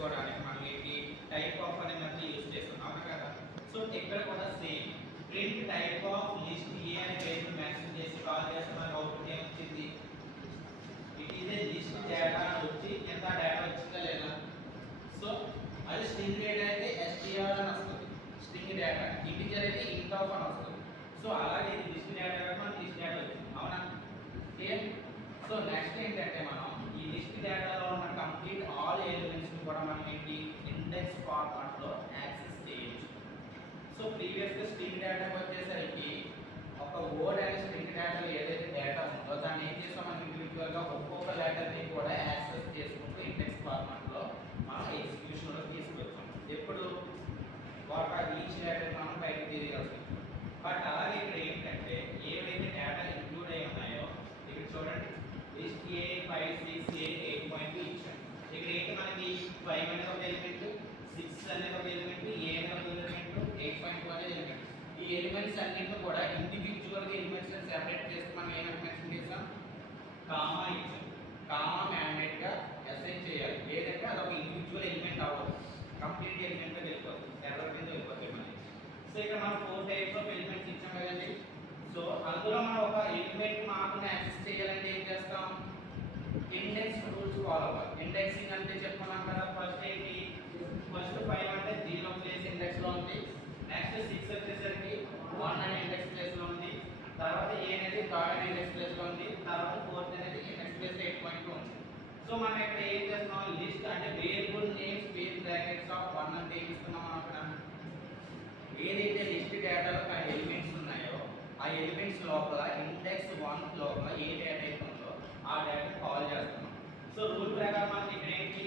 తెలుసుకోవడానికి మనం ఏంటి టైప్ ఆఫ్ అనే మెథడ్ యూజ్ చేస్తాం అవునా కదా. సో ఇక్కడ కూడా same print type of list A అని పేరు మెన్షన్ చేసి కాల్ చేస్తే మనకు అవుట్పుట్ ఏమొచ్చింది, it is a list data అని వచ్చి ఎంత డేటా వచ్చిందా లేదా. సో అది స్ట్రింగ్ డేటా అయితే str అని వస్తుంది, స్ట్రింగ్ డేటా ఇంటిజర్ అయితే int of అని వస్తుంది. సో అలాగే ఇది లిస్ట్ డేటా మనకి లిస్ట్ డేటా వచ్చింది అవునా. క్లియర్. సో నెక్స్ట్ ఏంటంటే మనం ఈ లిస్ట్ డేటాలో ఉన్న కంప్లీట్ ఆల్ ఎలిమెంట్స్ కూడా మనం ఏంటి ఇండెక్స్ ఫార్మాట్ లో యాక్సెస్ చేయొచ్చు. సో ప్రీవియస్ గా స్ట్రింగ్ డేటాకి వచ్చేసరికి ఒక వర్డ్ అనే స్ట్రింగ్ డేటాలో ఏదైతే డేటా ఉందో దాన్ని ఏం చేస్తాం మనం ఇండివిజువల్ గా ఒక్కొక్క లెటర్ని కూడా యాక్సెస్ చేసుకుంటూ ఇండెక్స్ ఫార్మాట్ లో మనం ఎగ్జిక్యూషన్ లో తీసుకొచ్చాం. ఎప్పుడు వాట్ ఈచ్ లెటర్ మనం బయటకు తీయాల్సి ఉంటుంది. బట్ అలాగే ఇక్కడ ఏంటంటే ఏవైతే డేటా ఇంక్లూడ్ అయి ఉన్నాయో ఇక్కడ చూడండి లిస్ట్ ఏ 5 6 8.2 ఇచ్చాం. ఇక్కడ ఏంటి మనకి 5 అనేది ఒక ఎలిమెంట్, 6 అనేది ఒక ఎలిమెంట్, ఏ అనేది ఒక ఎలిమెంట్, 8.2 అనేది ఎలిమెంట్. ఈ ఎలిమెంట్స్ అన్నింటిని కూడా ఇండివిజువల్ గా ఎలిమెంట్స్ సెపరేట్ చేస్తే మనం ఏమైనా మెన్షన్ చేసాం కామా ఇచ్చాం. కామా మ్యాండేట్ గా అసైన్ చేయాలి, లేదంటే అది ఒక ఇండివిజువల్ ఎలిమెంట్ అవ్వదు, కంప్లీట్ ఎలిమెంట్ గా వెళ్ళిపోతుంది, ఎర్రర్ కింద వెళ్ళిపోతుంది మనకి. సో ఇక్కడ మనం 4 టైప్స్ ఆఫ్ ఎలిమెంట్స్ ఇచ్చాం కదండి. సో అందులో మనం ఒక ఎలిమెంట్ మాత్రమే యాక్సెస్ చేయాలంటే ఏం చేస్తాం, ఇండెక్స్ రూల్స్ ఫాలో అవ్వాలి. ఇండెక్సింగ్ అంటే చెప్పుకున్నాం కదా, ఫస్ట్ ఏంటి ఫస్ట్ 5 అంటే 0 ప్లేస్ ఇండెక్స్ లో ఉంది, నెక్స్ట్ 6 వచ్చేసరికి 1 అనే ఇండెక్స్ ప్లేస్ లో ఉంది, తర్వాత ఏ అనేది థర్డ్ అనే ఇండెక్స్ ప్లేస్ లో ఉంది, తర్వాత ఫోర్త్ అనేది ఇండెక్స్ ప్లేస్ 8.2 ఉంది. సో మనం ఇక్కడ ఏం చేస్తున్నాం లిస్ట్ అంటే variable name space brackets of 1 అంటే ఏం ఇస్తున్నాం మనం అక్కడ ఏదైతే లిస్ట్ డేటాలో ఎలిమెంట్స్ ఉన్నాయో ఆ ఎలిమెంట్స్ లోపల ఇండెక్స్ 1 లోపల ఏ డేటా అయితే ఉందో ఆ డేటా కాల్ చేస్తున్నాం. సో రూల్ ప్రకారం మనకి ఇక్కడ ఏంటి